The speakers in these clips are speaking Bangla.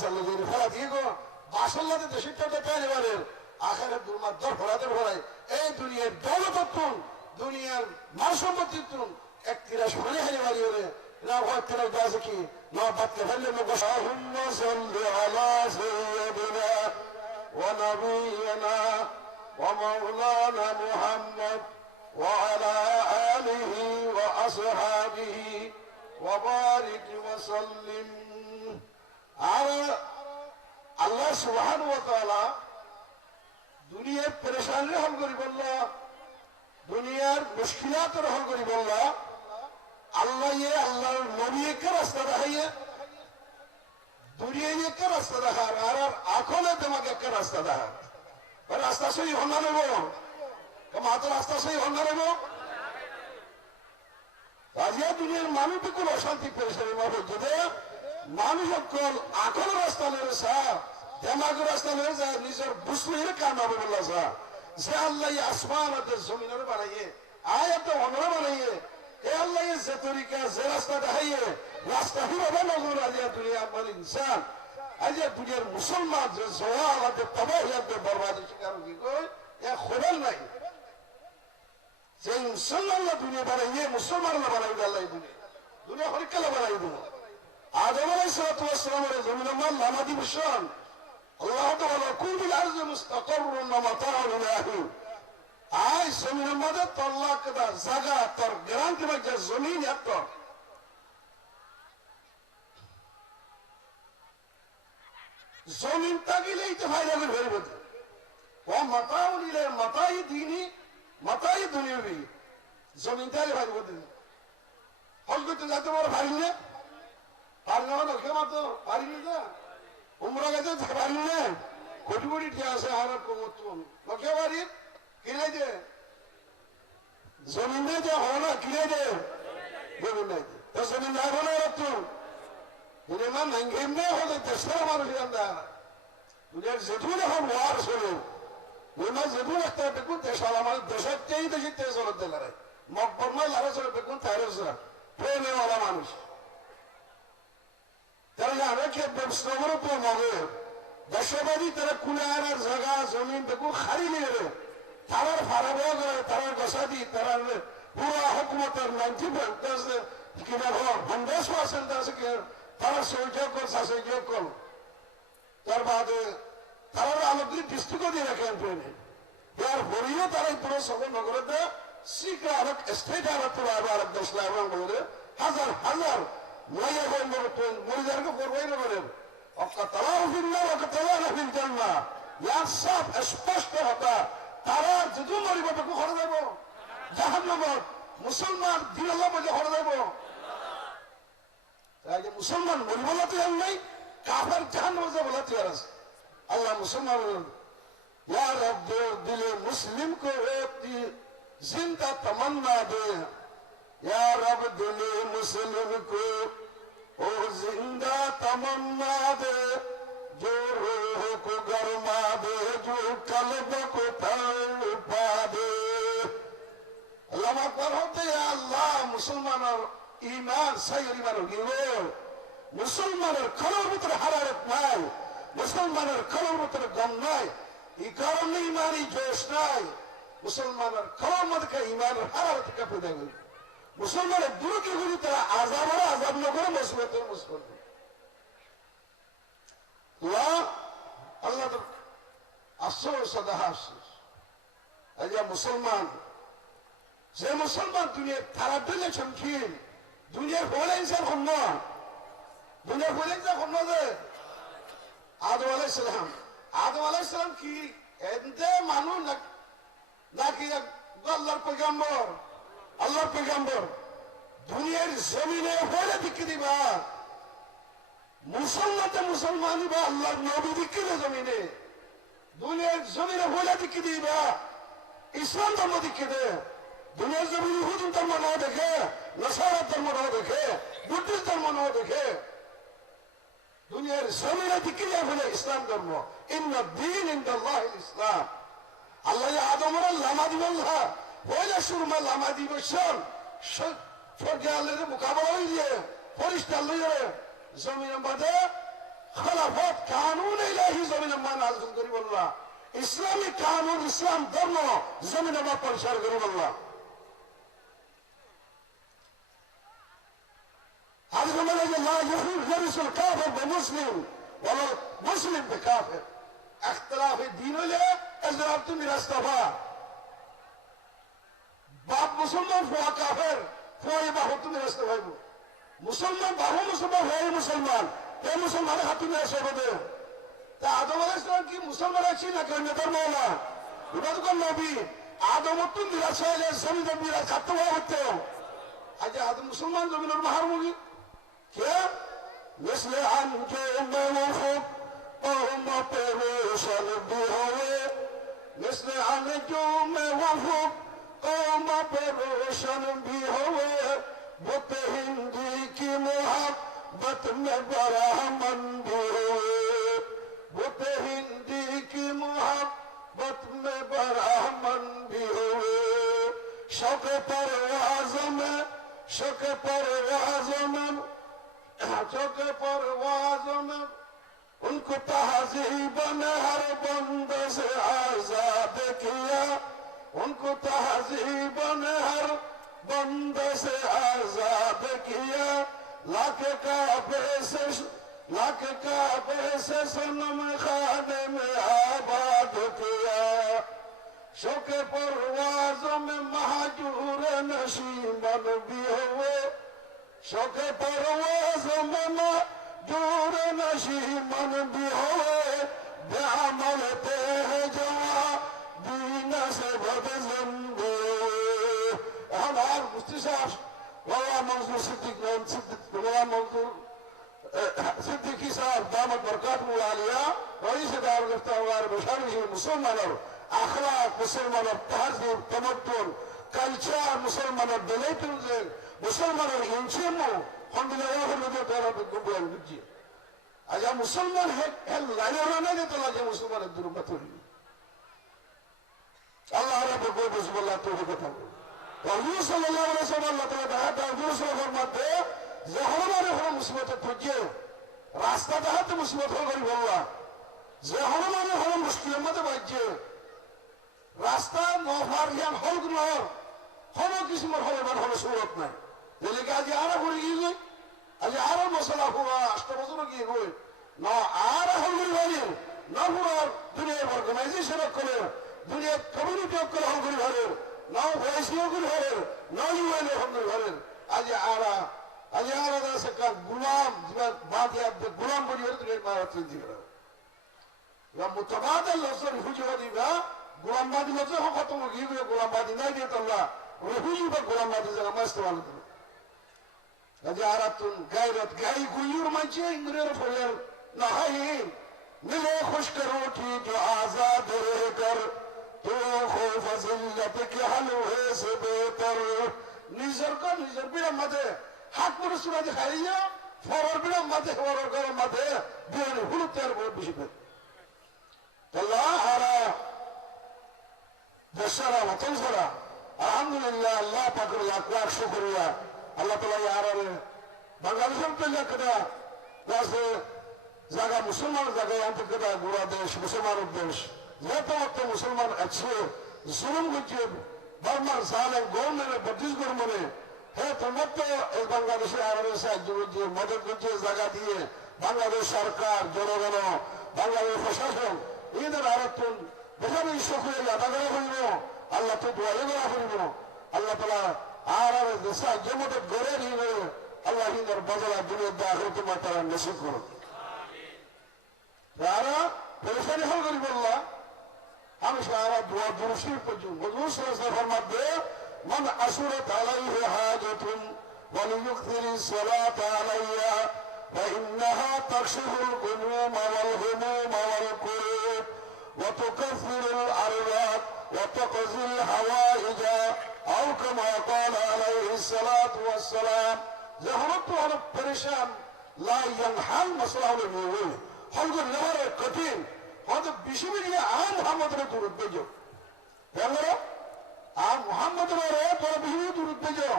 চালু করে ফেলা দিয়ে গো বাসল্লাতে দেশিটা পেয়ে এবারে আখারে দুর্মার দর ফোড়াতে ফোড়ায় এই দুনিয়ার দৌলতত্তুন দুনিয়ার মান সম্পত্তিত্তুন এক তিরাস মানে হারি বাড়ি হলে না ভয় তিরাস দেওয়া কি না বাদকে ফেললে আল্লাহুম্মা সাল্লি আলা সাইয়্যিদিনা ওয়া নাবিয়িনা ওয়া মাওলানা মুহাম্মদ ওয়া আলা আলিহি ওয়া আসহাবিহি ওয়া বারিক ওয়া সাল্লিম। আর আল্লাহ সুবহানাহু ওয়া তাআলা দুনিয়ার পেরেশানি হল করি বলল, দুনিয়ার মুশকিলাতের হল করি বলল, আল্লাহ আল্লাহর নবী একটা রাস্তা দেখাইয়ে দুনিয়ায় একটা রাস্তা দেখার আর আখলে তোমাকে একটা রাস্তা দেখার রাস্তা সহি হন্না নেব মাত্র রাস্তা সহি হন্না নেব আজিয়া দুনিয়ার মানুষ কোন অশান্তি পেরেশানি যদি মানুষ সকল আখল রাস্তা নেবে দেমাগের রাস্তা নেবে যায় নিজের বুঝলে কাম হবে বললা যে আল্লাহ আসমান জমিনের বানাইয়ে আয়াত অনরা বানাইয়ে এ আল্লাহ যে তরিকা যে রাস্তা দেখাইয়ে রাস্তা হিসাবে নজর আজিয়া দুনিয়া মানে ইনসান আজিয়া দুনিয়ার মুসলমান যে জোয়া আলাদা তবাহ বরবাদের শিকার কি কয় এ খবর নাই যে মুসলমান দুনিয়া বানাইয়ে মুসলমান বানাইবে আল্লাহ দুনিয়া দুনিয়া হরিকালা বানাই দেব আদম আলাইহিস সালামের জমিনের মান লামা দিবসন আল্লাহ তাআলা কুল আরজ মুস্তাকররুন ওয়া মাতাউন ইলাহি আই জমিনের মধ্যে তল্লাক দা জায়গা তোর গ্যারান্টি যে জমিন এত জমিন তাগিলেই তো ফায়দা করে ফেলবে ও মাতাউন ইলাহি মাতাই দিনী মাতাই দুনিয়াবি জমিন তাগিলে ফায়দা করে হল করতে যাতে বড় পারি না পারি না মানে কেমন তো পারিনি না উমরা গেছে পারি না কোটি কোটি ঠিক আছে আর কমতুন লোকে বাড়ির কিনাই দে জমিন দিয়ে হয় না কিনাই দে জমিন নাই দে তো জমিন নাই বলে রাখতুন মান এমনি হলে দেশের মানুষ দুনিয়ার যেটুকু এখন ওয়ার শোনো ওইমা যেটুকু একটা দেখুন দেশ আমার দেশের চেয়ে বেশি তেজ হলো দেলারে মকবর নয় লারা চলে দেখুন তাইরে প্রেমে ওলা মানুষ তারা জানে কে ব্যবস্থা করে তো মগে দেশবাদী তারা কুলে আনার জায়গা জমিন দেখুন খালি নিয়ে তারার ফারাব করে তারার গসা দি তারার পুরা হুকুমতের 90% কিনা 100% আছে কি তারা সহ্য করছে সহ্য কর তার বাদে তারা আলোকী ডিস্ট্রিক্টও দিয়ে রাখেন ট্রেনে এর পরেও তারাই পুরো সব নগরতে শিখে আরো স্টেট আরো পুরো আরো 10 লাখ বলে হাজার হাজার মাইয়া হয়ে মরিদারকে পড়বাই না বলেন অকাতালাও ফিল্লাহ অকাতালানা ফিল জান্নাহ ইয়া সব স্পষ্ট হতা তারা যদি মরিব তাকে ঘরে যাব জাহান্নামত মুসলমান দিনাল্লাহ বলে ঘরে যাব তাই যে মুসলমান মরিব না তো নাই কাফের জাহান্নামে যাব না তো আছে আল্লাহ মুসলমান ইয়া রব দিল মুসলিম को एक जिंदा तमन्ना दे या रब दिल मुस्लिम को ओ जिंदा तमन्ना दे जो रूह को गरमा दे जो कल्ब को तड़पा दे अल्लाह पर होते हैं अल्लाह मुसलमान और ईमान सही ईमान होगी मुसलमान और कलर पुत्र हरारत नाई मुसलमान और कलर पुत्र गम नाई ये कारण ईमानी जोश नाई मुसलमान और कलर मत का ईमान और हरारत का पैदा हुई मुसलमान दूर की हुई तरह आजाब और आजाब न करो मुस्लिम मुसलमान अल्लाह तो अफसोस सदा अफसोस अजा मुसलमान যে মুসলমান দুনিয়ার তারা দিলে চমকিয়ে দুনিয়ার বলে ইনসান হন না দুনিয়ার বলে ইনসান হন না যে আদম আলাইহিস সালাম কি এতে মানুষ নাকি আল্লাহর পয়গম্বর দুনিয়ার জমিনে বলে দিকে দিবা মুসলমানতে মুসলমানি বা আল্লাহর নবী দিকে জমিনে দুনিয়ার জমিনে বলে দিকে দিবা ইসলাম ধর্ম দিকে দে দুনিয়ার জমিন ইহুদি ধর্ম না দেখে নাসারা ধর্ম না দেখে বুদ্ধিস্ট ধর্ম না দেখে দুনিয়ার জমিনে দিকে বলে ইসলাম ধর্ম ইন্না দ্বীন ইনদাল্লাহিল ইসলাম আল্লাহ আদমের লামা দিবল্লাহ ওইলা সুরমা লামা দিবসন ফরজালের মোকাবেলা হইলে ফরিস্তা লইয়ে জমিনের মধ্যে খলাফত ফরমান নাযিল করি বললা ইসলামী কানুন ইসলাম ধর্ম জমিন আমার পরিষ্কার করি বললা আজকে বলে যে লা ইয়ারিসুল কাফির বিমুসলিম ওয়ালা মুসলিম বিকাফির ইখতিলাফে দ্বীন হলে এজরাব তুমি রাস্তাফা বাপ মুসলমান ফুয়া কাফের ফুয়া বাপ তুমি রাস্তা ভাইব মুসলমান বাবু মুসলমান হয়ে মুসলমান এই মুসলমানের হাত তুমি আসে বোধে তা আদম আলাইহিস সালাম কি মুসলমান আছি না কেন ধর্ম না এটা তো নবী আদম তো মিরাজ হয়ে জমিনের মিরাজ খাতে হতো আজ আদম মুসলমান জমিনের মাহারমুগি কে مثل عن جو میں وفق قوم پریشان بھی ہوئے مثل عن جو میں وفق قوم پریشان بھی ہوئے بت ہندی کی محبت میں برہمن بھی ہوئے بت ہندی کی محبت میں برہمن بھی ہوئے شوق پرواز میں شوق پرواز میں شوق پرواز میں ان کو تہذیب نے ہر بند سے آزاد کیا ان کو تہذیب نے ہر بند سے آزاد کیا لاکھ کعبے سے صنم خانے میں آباد کیا شوق پرواز میں مہجور نشیمن بھی ہوئے شوق پرواز میں مہجور نشیمن بھی ہوئے بے عمل تہ جوا دین سے بدزن بھی ہوئے ہمار مفتی صاحب مولانا منظور صدیقی صاحب دامت برکاتہ العالیہ رئیس دارالفتہ وغیر بشاری مسلمانوں اخلاق মুসলমানের তাহজিব তমদ্দুন কালচার মুসলমানের দলেতুল জেল মুসলমানের ইনসেমো হন্দিলা হলুদে তারা গুবুল বুঝি আজ মুসলমান হেল লাইনা না তো লাগে মুসলমানের দুর্গতরি আল্লাহ রাব্বুল বিসমিল্লাহ তওবা কথা রাসূল সাল্লাল্লাহু আলাইহি ওয়াসাল্লাম আল্লাহ তাআলা দাউদ সাল্লাল্লাহু মধ্যে জহরমানে হলো মুসিবত তুজে রাস্তা দাহাতে মুসিবত হল বললা জহরমানে হলো মুশকিলের মধ্যে বাজে রাস্তা নফারিয়ান হলক নহর হলো কিসমর হলো মান হলো সুরত নাই যেলেকে আজি আরা করে গিয়ে আজি আরো মশলা পুরা 8 বছর গিয়ে গই না আরা হল করে বাড়ি না পুরো দুনিয়ার অর্গানাইজেশন করে দুনিয়ার কমিউনিটি করে হল করে ঘরে না ভয়েসিও করে ঘরে না ইউএন হল করে ঘরে আজি আরা দাসে কা গুলাম জিবা বাদিয়া গুলাম বলি হল দুনিয়ার মারাত দিরা লা মুতাবাদাল লফজ হুজুরা দিবা গোলামবাদী মধ্যে কত গিয়ে গিয়ে গোলামবাদী নাই দিয়ে তোমরা রহুই বা গোলামবাদী জায়গা মাস্ত ভালো দিল কাজে আরাতুন গায়রত গাই গুয়ুর মাঝে ইংরের ফলের নাহাইন মিলে খুশ করো ঠিক আজাদ रहकर तो खौफ जिल्लत के हलवे से बेहतर নিজের বিরাম মাঝে হাত মুড়ে সুরা দিয়ে খাইয়া ফরর বিরাম মাঝে ফরর গরম মাঝে বিয়ানি হুলুতের বহুত বেশি পেত আল্লাহ আরা দেশরা ওতনসরা আলহামদুলিল্লাহ আল্লাহ পাকের লাখ লাখ শুকরিয়া আল্লাহ তাআলা আরারে বাংলাদেশের পেলে কদা দাসে জায়গা মুসলমান জায়গায় আনতে কদা গোড়া দেশ মুসলমানের দেশ যত মুসলমান আছে জুলুম করছে বার্মার জালেম গভর্নমেন্টের ব্রিটিশ গভর্নমেন্টে হ্যাঁ তোমার তো এই বাংলাদেশে আরারে সাহায্য করছে মদত করছে জায়গা দিয়ে বাংলাদেশ সরকার জনগণ বাংলাদেশ প্রশাসন এদের আরাতুন বেশি শুকরিয়া আদা করা হইব আল্লাহ তো দোয়া করা হইব আল্লাহ তাআলা আরারে দেশে যে মদত গড়ে নিবে আল্লাহ ইনর বদলা দুনিয়ার আখিরাত মাতারা নসিব করুন আরা পেরেশানি হল করি বললা আমি সারা দোয়া দুরুশি পর্যন্ত হুজুর সাল্লাল্লাহু আলাইহি ওয়াসাল্লাম ফরমাতে মান আসুরাত আলাইহি হাজাতুন ওয়ালিয়ুকথির সালাত আলাইয়া فإنها تكشف الغموم والهموم والكروب وتكفر العربات وتقضي الحوائج أو كما قال عليه الصلاة والسلام زهرت على بريشان لا ينحل مسألة الموضوع حلق النهر القتيل هذا بشمل عام محمد رسول الله بيعمله عام محمد رسول الله دورت بيجو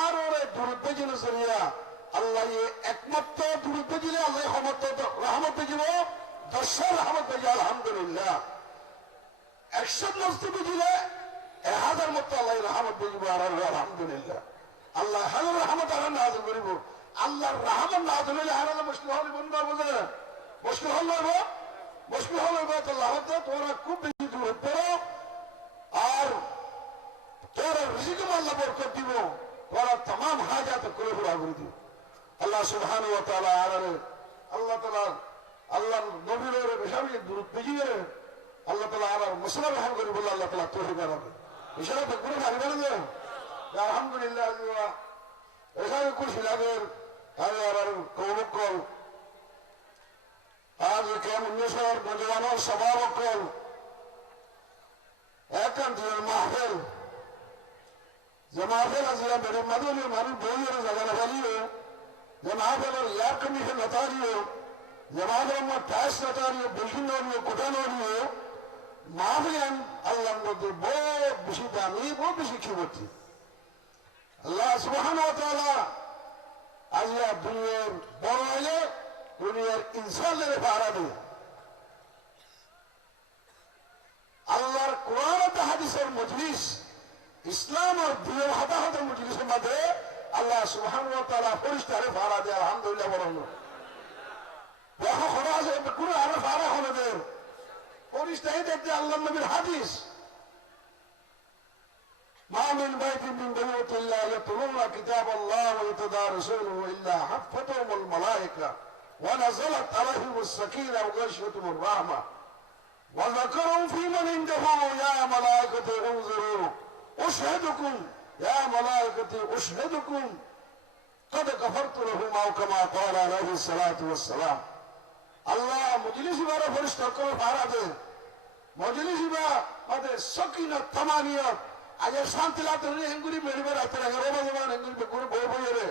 আর ওরে দূরত বেজে সরিয়া আল্লাহ একমাত্র দূরত বেজিলে আল্লাহ রহমত দিব দর্শন রহমত পেয়েছি আলহামদুলিল্লাহ। 100 মস্তবি দিলে 1000 মতো আল্লাহ রহমত পেয়েছি আলহামদুলিল্লাহ। আল্লাহ হাজার রহমত আর নাযিল করিব। আল্লাহর রহমত নাযিল হইলে হারালে মুশকিল হবে বন্ধু বলে মুশকিল হল মুশকিল হল আল্লাহ তোরা খুব বেশি দূর পড়ো আর তোরা রিজিকে আল্লাহ বরকত দিব, তোরা तमाम হাজাত করে পুরা করে দিব। আল্লাহ সুবহানাহু ওয়া তাআলা আরে আল্লাহ তাআলা আল্লাহ নবীর বেশি দূর বেশি আল্লাহ তাআলা আর মুসলমান রহম করে বলে আল্লাহ তাআলা তৌফিক দান করুন ইনশাআল্লাহ। পুরো ভালো করে আলহামদুলিল্লাহ এখানে খুশি লাগে আরে আর কৌমকল আজ কেমন নেশার নজওয়ানের স্বভাব কল একান্তের মাহফিল যে মাহফিল আছে মেরে মাদুলি মানুষ বইয়ের জায়গা ফেলিও, যে মাহফিলের এয়ার কন্ডিশন নতারিও, যে মাহফিলের টাইস নতারিও, বিল্ডিং নড়িও, কোঠা নড়িও, মাহফিল আল্লাহর মধ্যে বহুত বেশি দামি, বহুত বেশি খিমতি। আল্লাহ সুবহানাহু ওয়া তাআলা আজ দুনিয়ার বড় হয়ে দুনিয়ার ইনসানের ভাড়া দেয়। আল্লাহর কোরআন ও হাদিসের মজলিস ইসলাম আর দিনের হতাহতের মজলিসের মধ্যে আল্লাহ সুবহানাহু ওয়া তাআলা ফেরেশতারে ভাড়া দেয় আলহামদুলিল্লাহ। বলুন দেখো খোদা আছে কোন আরো ভাড়া হলো দেয় ফেরেশতাই দেখতে আল্লাহর নবীর হাদিস ما من بيت من بيوت الله يتلون كتاب الله ويتدارسونه إلا حفتهم الملائكة ونزلت عليهم السكينة وغشيتهم الرحمة وذكرهم في من عنده يا ملائكة انظروا أشهدكم يا ملائكة أشهدكم قد غفرت لهم أو كما قال عليه الصلاة والسلام. الله مجلس بارا فرشتہ کو بارا دے مجلس بارا سکینہ تمانیت আগে শান্তি লাগতো এগুলি মেরিবার রাখতে লাগে রোবা জবান এগুলি করে বই বইরে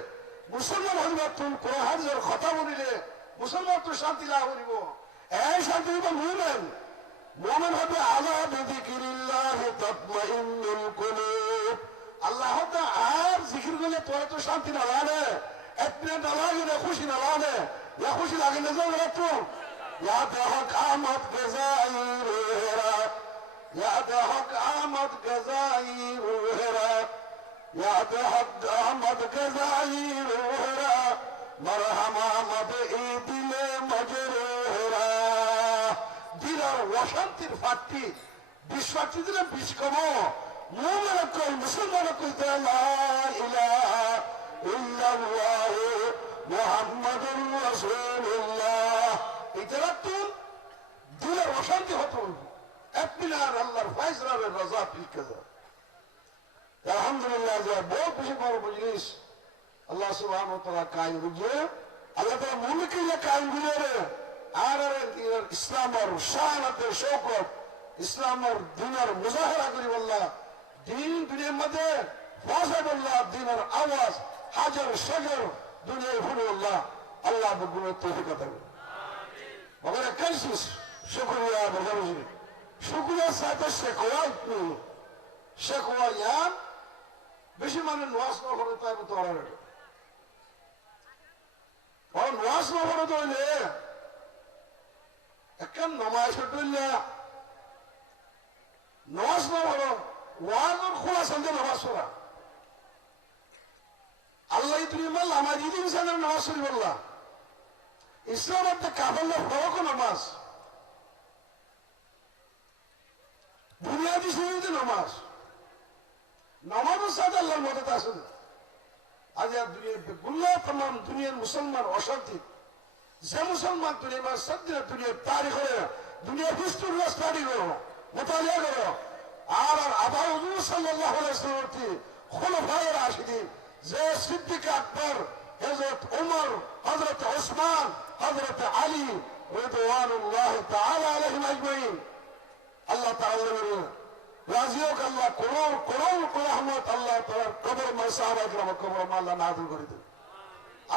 মুসলমান হইবা তুমি কোরআন হাদিসের কথা বলিলে মুসলমান তো শান্তি লাভ করিব। এই শান্তি হইবা মুমিন, মুমিন হবে আলা বিযিকিরিল্লাহ তাতমাইন্নুল কুলুব। আল্লাহ তা আর জিকির করলে তোরা তো শান্তি না লাগে, এতনে না লাগে না খুশি না লাগে, ইয়া খুশি লাগে না যাও রাখতো ইয়া দেহক আহমদ গজাইর হেরা يا دهك احمد جزائر وهرا يا دهك احمد جزائر وهرا مرحمা মদে দিলে মজরুরা দিলার ওয়াশান্তির ফাটি বিশ্বাসী দিলে বিশ কমো মুমিন কই মুসলমান কই লা ইলাহা ইল্লাল্লাহ মুহাম্মাদুর রাসূলুল্লাহ। এটা তো দিলের অশান্তি হতো اطمینان আল্লাহর ফয়সালার রাজা ফিল কাজা। আলহামদুলিল্লাহ যে বহুত বেশি বড় মজলিস আল্লাহ সুবহানাহু ওয়া তাআলা কায়েম রুজে আল্লাহ তাআলা মুমিনকে কায়েম দিলে আর ইসলামের শাহাদাত শওকত ইসলামের দিনের মুজাহিরা করি আল্লাহ দিন দুনিয়ার মধ্যে ফাসাদুল্লাহ দিনের আওয়াজ হাজার সাজার দুনিয়ায় ফুল আল্লাহ আল্লাহ বগুলো তৌফিক দান আমিন। মগরে কাইসিস শুকরিয়া বজাবজি শুক্রিয়া সাথে শেখোয়া একটু শেখোয়া ইয়ান বেশি মানে নোয়াজ না করে তাই তো আর নোয়াজ না করে তো হইলে একখান নমাজ হইলে নোয়াজ না করো ওয়াজ খোলা সন্ধ্যে নামাজ পড়া আল্লাহ তুমি মাল নামাজ দিন সাদের নামাজ পড়ি বললা ইসলামের কাবল্লা ফরক নামাজ বুনিয়াদি শুরুতে নামাজ নামাজের সাথে আল্লাহর মদত আছে। আজ দুনিয়ার तमाम দুনিয়ার মুসলমান অশান্তি যে মুসলমান দুনিয়ার সদ্য দুনিয়ার তারিখ হয়ে দুনিয়ার হিস্টোরি স্টাডি করো মোতালিয়া করো আর আবা হুজুর সাল্লাল্লাহু আলাইহি ওয়াসাল্লাম খুলাফায়ে রাশিদিন যে সিদ্দিক আকবর হযরত ওমর হযরত ওসমান হযরত আলী রাদিয়াল্লাহু তাআলা আলাইহিম আজমাইন আল্লাহ তাআলা রাজি হোক আল্লাহ করোড় করোড় রহমত আল্লাহ তাআলার কবর মে সাহাবা کرام কবর মে আল্লাহ নাযিল করে দেন।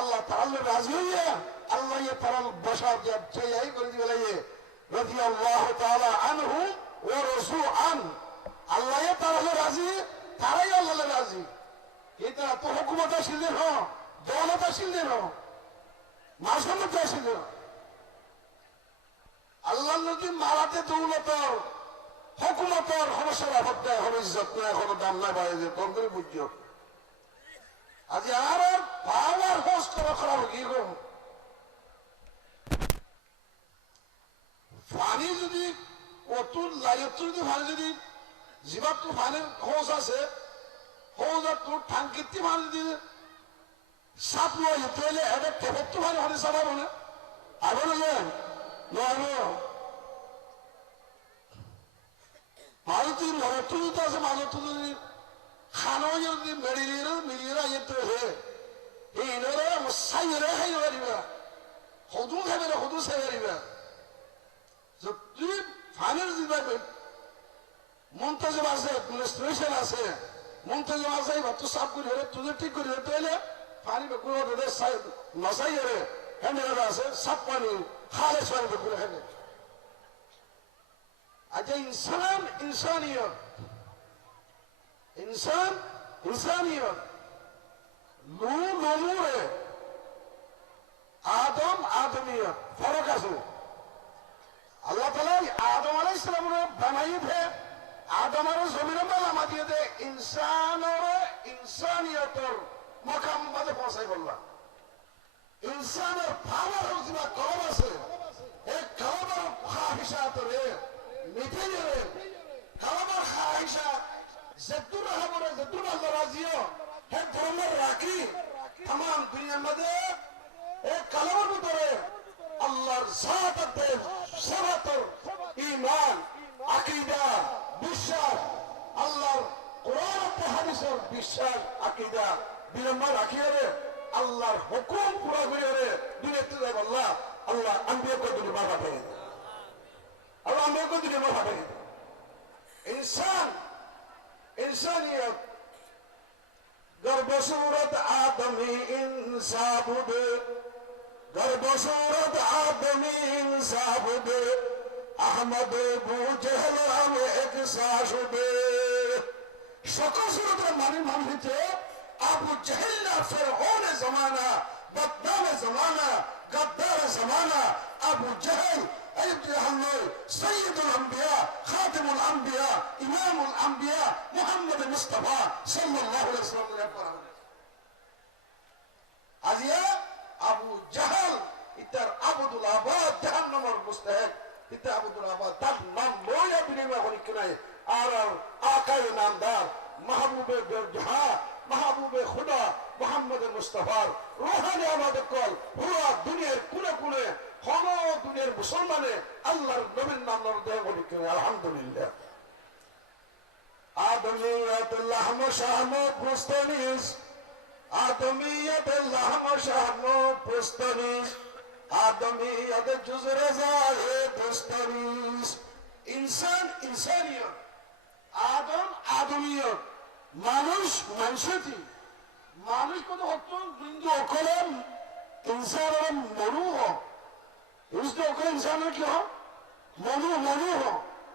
আল্লাহ তাআলা রাজি হইয়া আল্লাহ ये तरल बशा जब चाहिए করে দিবে লাগে রাদিয়াল্লাহু তাআলা আনহু ওয়া রাসূ আন আল্লাহ ये তাআলা রাজি তারাই আল্লাহ রাজি। এটা তো হুকুমত আসলে হ দৌলত আসলে হ মাসুমত আসলে যদি মারাতে দৌলতর হুকুমতর সমস্যার আপত্তি হবে ইজ্জত নাই এখনো দাম নাই বাইরে যে তন্ত্রে বুঝিও আজ আর পাওয়ার হোস্ট খারাপ কি গো পানি যদি অতুল লাইত যদি পানি যদি জীবাত তো পানির হোস আছে হোস আর তোর টাঙ্কিতে পানি যদি সাপ লয় তাহলে এটা টেপত তো পানি পানি চালাবো না আগে না নয় মাঝে তুই আছে মাঝে তুই খানো যদি মিলিয়ে যেতে হে এই সাইরে খাই পারিবা সদু খাইবে না সদু চাই পারিবা যদি ফাইনাল দিবে মন্তাজম আছে স্টেশন আছে মন্তাজম আছে ভাবতো সাফ করে হলে তুই ঠিক করে হতে হলে পানি বেকুর নসাই হলে হ্যান্ডেল আছে সাফ পানি খালে পানি বেকুর হ্যান্ডেল আচ্ছা ইনসান ইনসানিয়ত ইনসান ইনসানিয়ত নূরে আদম আদমিয়ত ফরক আছে আল্লাহ তাআলা আদম আলাইহিস সালামের বানাই দে আদম আর জমিনের মালা দিয়ে দে ইনসানের ইনসানিয়তর মাকাম বাদে পৌঁছাই বললা ইনসানের পাওয়ার হচ্ছে কলম আছে এই কলমের খাহিশাতরে মিটে যাবে কলমের খাহিশা যেতুন হাবরে যেতুন আল্লাহ রাজিও হে ধর্মের রাখি तमाम দুনিয়ার মধ্যে এই কলমের ভিতরে আল্লাহর জাত আছে সরাতর ঈমান আকীদা বিশ্বাস আল্লাহর কোরআন ও হাদিসের বিশ্বাস আকীদা বিলম্ব রাখিয়ে আল্লাহর হুকুম পুরা করে দুনিয়াতে যায় আল্লাহ আল্লাহ আম্বিয়া কো দুনিয়া পাঠায় আল্লাহ আম্বিয়া কো দুনিয়া পাঠায় इंसान इंसानियत गर्भसूरत आदमी इंसाबुद गर्भसूरत आदमी इंसाबुद अहमद बू जहल हम एक साशुद शकल सूरत मानी मान हिते अबू जहल ना फिरौन जमाना बदनाम जमाना गद्दार जमाना अबू जहल سيد الأنبياء خاتم الأنبياء إمام الأنبياء محمد المصطفى صلى الله عليه وسلم أزياء أبو جهل إتر عبد العباد جهنم المستحق إتر عبد العباد تل نام لويا بنيما هوني كناي آرار آقاي نامدار محبوب برجحاء محبوب خدا محمد المصطفى روحاني آماد قول هو دنيا كله كله হলো দুনিয়ার মুসলমানে আল্লাহর নবীর নাম দেয় বলি আলহামদুলিল্লাহ আদমিয়াত লাহম শাহম প্রস্তনিস আদমিয়াত লাহম শাহম প্রস্তনিস আদমিয়াত জুজ রাজায়ে দস্তনিস ইনসান ইনসানিয়ত আদম আদমিয়ত মানুষ মানুষটি মানুষ কত হতো বিন্দু অকলে ইনসান মরুহ उसको ओकरे इंसान की हो मनु मनु हो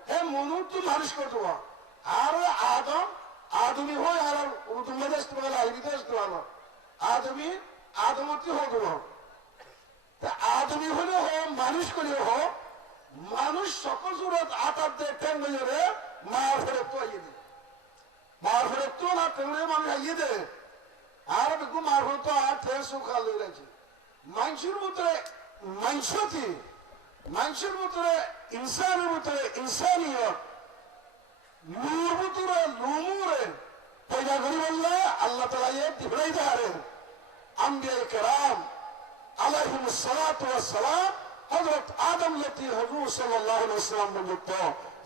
हे मनु तो मालिश कर दो आर आदम आदमी हो यार उर्दू में इस्तेमाल अरबी में इस्तेमाल आदमी आदमती हो दो तो आदमी होले हो मालिश करे हो मानुष सकल सूरत आतात दे टेंगले रे मार फरे तो आइए दे मार फरे तो ना टेंगले माने आइए दे आर बिकु मार फरे तो आ ठेर सुखा ले रे मानसुर उतरे মানুষটি মানুষের ভিতরে ইনসানের ভিতরে ইনসানিয়ত নূর ভিতরে নূরে পয়দা করি বললে আল্লাহ তাআলা এই দিবরাই দাঁড়েন আম্বিয়া کرام আলাইহিস সালাতু ওয়াস সালাম হযরত আদম লতি হুজুর সাল্লাল্লাহু আলাইহি ওয়াসাল্লাম বলতো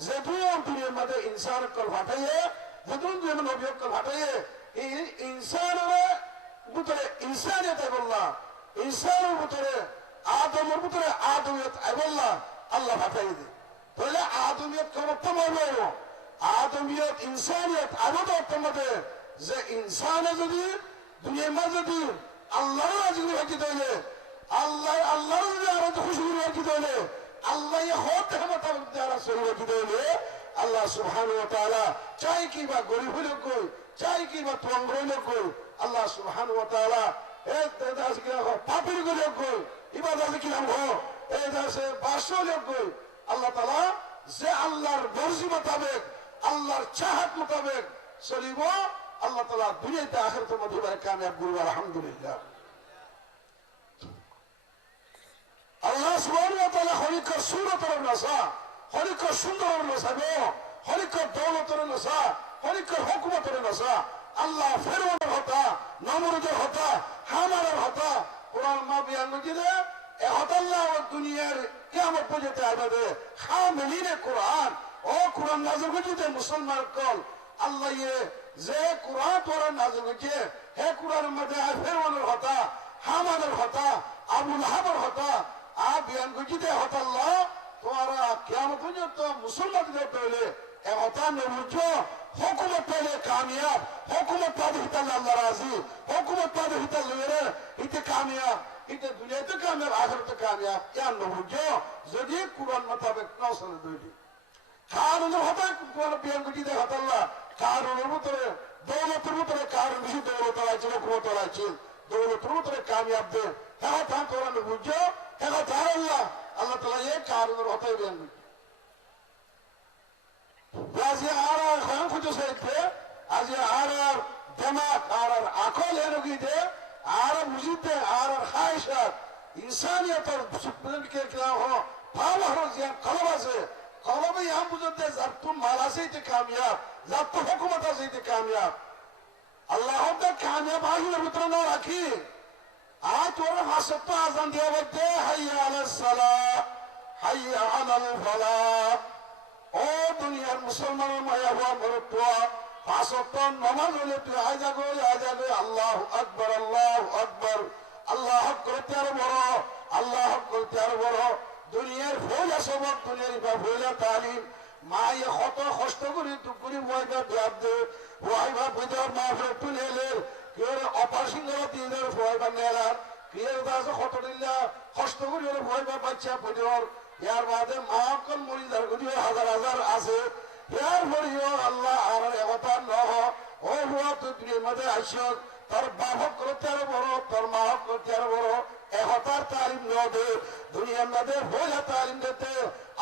যে দুনিয়ার মধ্যে ইনসান কল ফাটাইয়ে দুনিয়ার নবী কল ফাটাইয়ে এই ইনসানের ভিতরে ইনসানিয়ত বললা ইনসানের ভিতরে আদমের ভিতরে আদমিয়ত আল্লাহ আল্লাহ পাঠাই দে তাহলে আদমিয়ত ক্ষমতা মানবো আদমিয়ত ইনসানিয়ত আবাদত তোমাদের যে ইনসানে যদি দুনিয়ার মাঝে যদি আল্লাহর রাজি রাখি দিলে আল্লাহর যদি আরো খুশি রাখি দিলে আল্লাহ হতে ক্ষমতা যারা শুরু রাখি দিলে আল্লাহ সুবহানাহু ওয়া তাআলা চাই কি বা গরিব হইলে কই চাই কি বা তঙ্গ হইলে কই আল্লাহ সুবহানাহু ওয়া তাআলা এই দাস কি পাপির গলে কই ইবাদত কিলাম হো এই দাসে 500 লোক কই আল্লাহ তাআলা যে আল্লাহর মর্জি মোতাবেক আল্লাহর চাহাত মোতাবেক চলিব আল্লাহ তাআলা দুনিয়াতে আখিরাতের মধ্যে কামিয়াব করবে আলহামদুলিল্লাহ। আল্লাহ সুবহানাহু ওয়া তাআলা হরিকর সূরতর নসা হরিকর সুন্দর নসাব হরিকর দৌলতর নসা হরিকর হুকুমতর নসা আল্লাহ ফেরআউনের হতা নমরুদের হতা হামানের হতা কোরআন মা বিয়ান মজিদে এ হতাল্লাহ ও দুনিয়ার কিয়ামত পর্যন্ত আইবে হামিলিনে কোরআন ও কোরআন নাযিল করিতে মুসলমান কল আল্লাহ যে কোরআন তোরা নাযিল করিছে হে কোরআনের মধ্যে ফেরআউনের হতা হামানের হতা আবু লাহাবের হতা আ বিয়ান করিতে হতাল্লাহ তোরা কিয়ামত পর্যন্ত মুসলমানদের পেলে এ হতা নবুজো হুকুমত পেলে কামিয়াব হুকুমত পাবে হিতাল্লাহ আল্লাহ রাজি হুকুমত পাবে হিতাল্লাহ ইতে কামিয়াব ইতে দুনিয়াতে কামিয়াব আখিরাতে কামিয়াব ইয়ান নবুজো যদি কোরআন মোতাবেক নসল দইলি কারণের হতা কোরআন বিয়ান করিতে হতাল্লাহ কারণের ভিতরে দৌলতের ভিতরে কারণ বেশি দৌলত আছে হুকুমত আছে দৌলতের ভিতরে কামিয়াব দে হ্যাঁ তা তোরা নবুজো হ্যাঁ তা আল্লাহ আল্লাহ তাআলা এই কারণের হতাই বিয়ান করি আজি আর খান খুঁজে সাইতে আজি আর দিমাগ আর আকল এরগিতে আর মুজিদে আর খায়শাত ইনসানিয়তর সুপ্রিমকে কিলা হ পাওয়ার জিয়া কলব আছে কলবে ইয়াম বুঝতে জাত মাল আছে তে কামিয়াব জাত হুকুমত আছে তে কামিয়াব আল্লাহ তে কামিয়াব আহির ভিতর না রাখি আ তোরা হাসত আজান দিয়া বলতে হাইয়া আলাস সালাহ হাইয়া আলাল ফালাহ ও দুনিয়ার মুসলমানের মায়া হওয়া মরতুয়া পাঁচ ওয়াক্ত নামাজ হলে তুই আজাগো আল্লাহু আকবার আল্লাহ করতে আর বড় আল্লাহ করতে আর বড় দুনিয়ার ফৌজা সবক দুনিয়ার ফৌজা তালিম মায়ে কত কষ্ট করে টুকুরি ওয়াইবা দেব দে ওয়াইবা বুঝার মা ফের তুলে এলে কেউ অপারেশন করে দিনের ওয়াইবা নেলার কেউ দাসে কত দিল্লা কষ্ট করে ওয়াইবা বাচ্চা বুঝর ইয়ার বাদে মাহকল মরিদার গুলিও হাজার হাজার আছে ইয়ার পরেও আল্লাহ আর একতা নহ ও হুয়া তো দুনিয়ার মধ্যে আসিও তোর বাপ করতে আরো বড় তোর মা করতে আরো বড় একতার তালিম ন দে দুনিয়ার মধ্যে ভোজা তালিম দিতে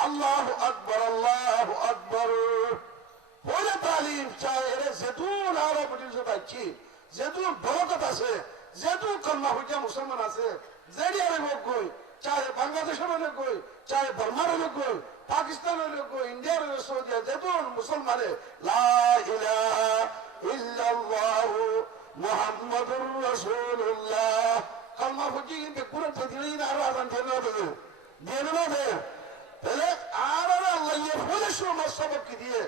আল্লাহু আকবার ভোজা তালিম চাই এরে যেতুন আরো বুঝিয়ে পাচ্ছি যেতুন বরকত আছে যেতুন কন্যা হইয়া মুসলমান আছে যেটি আরে লোক গই চাহে বাংলাদেশের লোক গই চাহে বর্মার লোক গই পাকিস্তানের লোক গই ইন্ডিয়ার সৌদি যেতুন মুসলমানে লা ইলাহা ইল্লাল্লাহ মুহাম্মাদুর রাসূলুল্লাহ কলমা ফুটি কিন্তু পুরো পৃথিবীর আরো আজান দিয়ে না দে তাহলে আর আল্লাহ ইয়ে ফুলে সময় সবক দিয়ে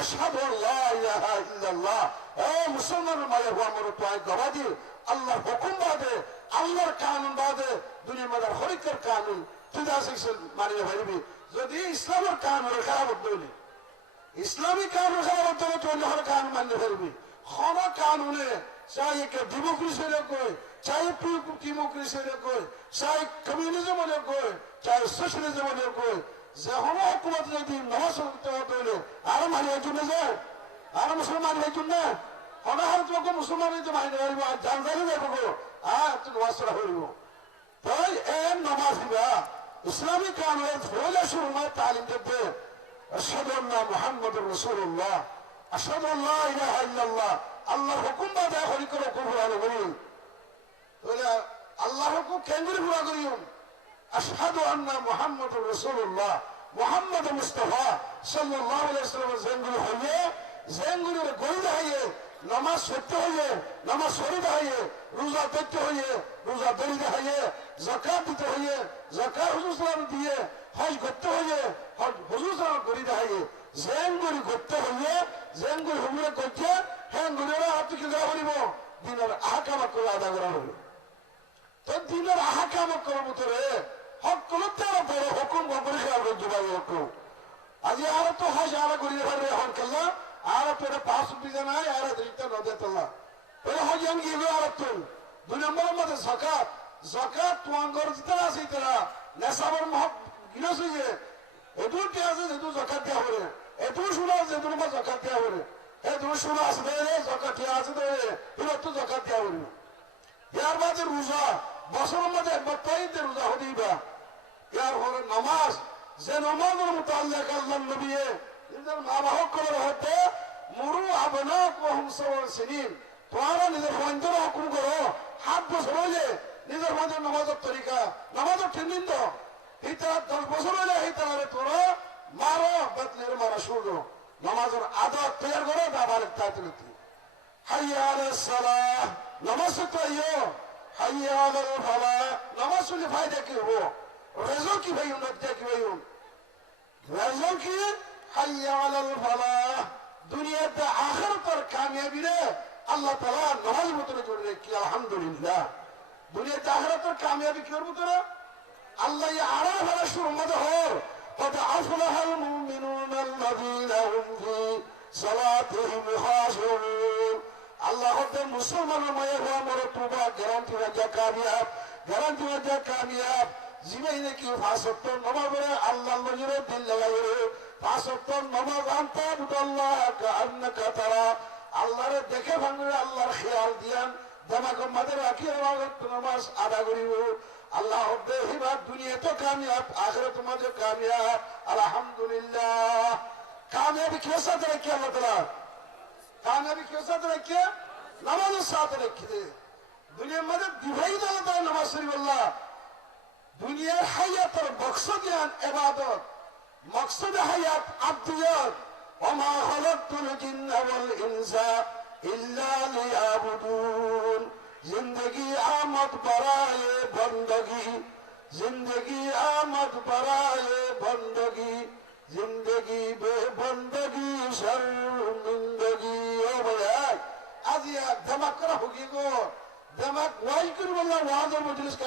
আশহাদু আল্লা ইলাহা ইল্লাল্লাহ ও মুসলমানের মায়ে হওয়া মর তোয় গবাদি আল্লাহর হুকুম বাদে আল্লাহর কানুন বাদে দুনিয়ার মধ্যে হরিকের কানুন তুই দাসিস মানিয়ে ভাইবি যদি ইসলামের কানুন খারাপ হইলে ইসলামী কানুন খারাপ হতে তুই অন্য কানুন মানিয়ে ফেলবি কোন কানুনে চাই কে ডেমোক্রেসি রে কই চাই ডেমোক্রেসি রে কই চাই কমিউনিজম রে কই চাই সোশ্যালিজম রে কই যে হলো হুকুমত যদি নামাজ পড়তে হইলে আর মানিয়ে জন্য যায় আর মুসলমান হইতো না অনাহার যোগ্য মুসলমান হইতে মাইনে হইব আর জানজানি যাইব আর তুই নামাজ পড়া হইব তাই এর নামাজ দিবা ইসলামী কানুনের ফৌজা শুরু তালিম দিতে আশহাদু আন্না মুহাম্মাদুর রাসূলুল্লাহ আশহাদু আল্লা ইলাহা ইল্লাল্লাহ আল্লাহর হুকুম বাদে হরি করে হুকুম পুরা করি তাহলে আল্লাহর হুকুম কেন্দ্রে পুরা করিও আশহাদু আন্না মুহাম্মাদুর রাসূলুল্লাহ মুহাম্মদ মুস্তাফা সাল্লাল্লাহু আলাইহি ওয়াসাল্লাম জেনগুলো হইয়ে জেনগুলোর গইলা হইয়ে নামাজ পড়তে হইয়ে নামাজ পড়তে হইয়ে রোজা করতে হইয়ে রোজা ধরিতে হইয়ে যাকাত দিতে হইয়ে যাকাত হুজুর সাল্লাল্লাহু দিয়ে হজ করতে হইয়ে হজ হুজুর সাল্লাল্লাহু করিতে হইয়ে জেনগুলি করতে হইয়ে জেনগুলি হুজুরে করতে হ্যাঙ্গুলিরা আপনি কি করা হইব দিনের আহকাম করে আদা করা হইব তো দিনের আহকাম করার ভিতরে হক করতে বড় হুকুম গবর খেয়াল করতে পারবে হুকুম আজ আর তো হজ আর করি পারবে হন কেল্লা আর তোরে পাঁচ বিজা নাই আর দিকটা নদে তোলা ওই হজ আমি কি আর তো দুই নম্বরের মধ্যে যাকাত যাকাত তোয়াঙ্গর যেটা আছে তারা নেশাবর মহ গিরস হইছে এদুটি আছে যেহেতু যাকাত দেওয়া হবে এদু শোনা আছে যেহেতু তোমার যাকাত দেওয়া হবে এদু শোনা আছে দেয় যাকাত দেওয়া আছে দেয় এবার তো যাকাত দেওয়া হবে ইয়ার বাদে রোজা বছরের মধ্যে একবার তাইতে রোজা হইবা ইয়ার হলে নামাজ যে নমাজের মুতাল্লাক আল্লাহ নবী নিজের মা বাহক করে হতে মুরু আবনাকুহুম সাওয়া সিনিন, তোমরা নিজের সন্তান হুকুম করো 7 বছর হইলে নিজের মধ্যে নামাজের তরিকা নামাজের ঠিনিন তো এটা 10 বছর হইলে এই তারে তোরা মারো বদলের মারা শুরু নামাজের আদত তৈরি করো বাবার তাইতুলতি হাইয়া আলাস সালাহ নামাজ পড়িও হাইয়া আলাল ফালাহ নামাজ পড়লে ফায়দা কি হবো রেজো কি ভাই উন্নত কি ভাই রেজো কি হাইয়া আলাল ফালাহ দুনিয়াতে আখিরাতের কামিয়াবি রে আল্লাহ তাআলা নামাজ মতন করে রেখে আলহামদুলিল্লাহ দুনিয়াতে আখিরাতের কামিয়াবি কি করব তোরা আল্লাহ আরা ভালো শুরু মত হর قد أفلح المؤمنون الذين هم في صلاتهم خاشعون আল্লাহ হতে মুসলমানের মায়ের হওয়া মরে তুবা গ্যারান্টি রাজা কামিয়াব জীবনে নাকি 5 ওয়াক্ত নামাজ পড়ে আল্লাহর নজরে দিল লাগাই রে 5 ওয়াক্ত নামাজ আনতা বুদাল্লাহ কান্নাকা তারা আল্লাহরে দেখে ভাঙরে আল্লাহর খেয়াল দিয়ান জামাকে মাঝে রাখি নামাজ আদা করিব আল্লাহ হতে হিবা দুনিয়া তো কামিয়াব আখিরাত মাঝে কামিয়াব আলহামদুলিল্লাহ কামিয়াবি কিসের সাথে রাখি আল্লাহ তাআলা কামিয়াবি কিসের সাথে রাখি নামাজের সাথে রাখি দুনিয়ার মধ্যে দিভাই দাও নামাজ শরীফ আল্লাহ দুনিয়ার হায়াতের মকসদ জ্ঞান ইবাদত মকসদ হায়াত আব্দিয়ত ওমা খালাকতুল জিন্না ওয়াল ইনসা ইল্লা লিয়াবুদুন जिंदगी आमद बराए बंदगी जिंदगी आमद बराए बंदगी जिंदगी बे बंदगी शर्मिंदगी ओ भैया आज ये धमाक करा होगी को धमाक वाई कर बोला वहां मजलिस का